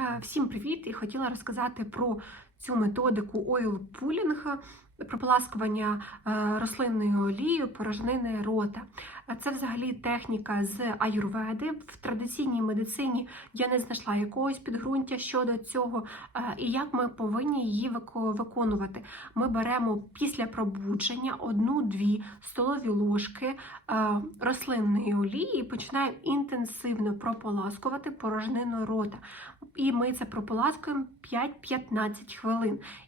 Е, Всім привіт! І хотіла розказати про цю методику oil pulling, прополаскування е, рослинною олією порожнини рота. Е, Це взагалі техніка з аюрведи. В традиційній медицині я не знайшла якогось підґрунтя щодо цього, е, і як ми повинні її виконувати. Ми беремо після пробудження одну-дві столові ложки рослинної олії і починаємо інтенсивно прополаскувати порожнину рота. І ми це прополаскуємо 5-15 хвилин.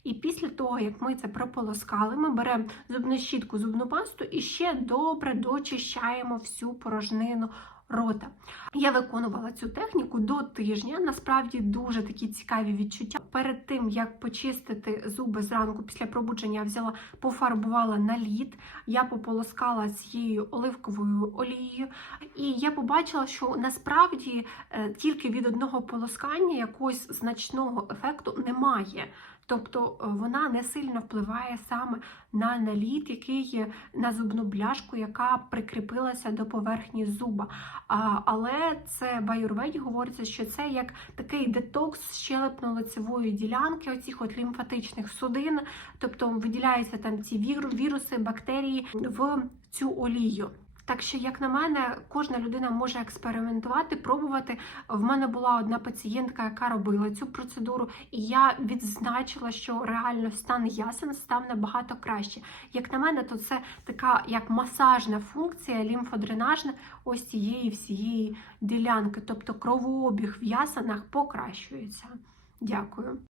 І після того, як ми це прополоскали, ми беремо зубну щітку, зубну пасту і ще добре дочищаємо всю порожнину рота. Я виконувала цю техніку до тижня. Насправді дуже такі цікаві відчуття. Перед тим як почистити зуби зранку після пробудження, я взяла, пофарбувала на лід. Я пополоскала цією оливковою олією, і я побачила, що насправді е, тільки від одного полоскання якогось значного ефекту немає. Тобто е, вона не сильно впливає саме на наліт, який є на зубну бляшку, яка прикріпилася до поверхні зуба. Але це в говориться, що це як такий детокс щелепно-лицевої ділянки, оцих от лімфатичних судин, тобто виділяються там ці віру- віруси, бактерії в цю олію. Так що, як на мене, кожна людина може експериментувати, пробувати. В мене була одна пацієнтка, яка робила цю процедуру, і я відзначила, що реально стан ясен став набагато краще. Як на мене, то це така як масажна функція, лімфодренажна ось цієї всієї ділянки, тобто кровообіг в ясенах покращується. Дякую.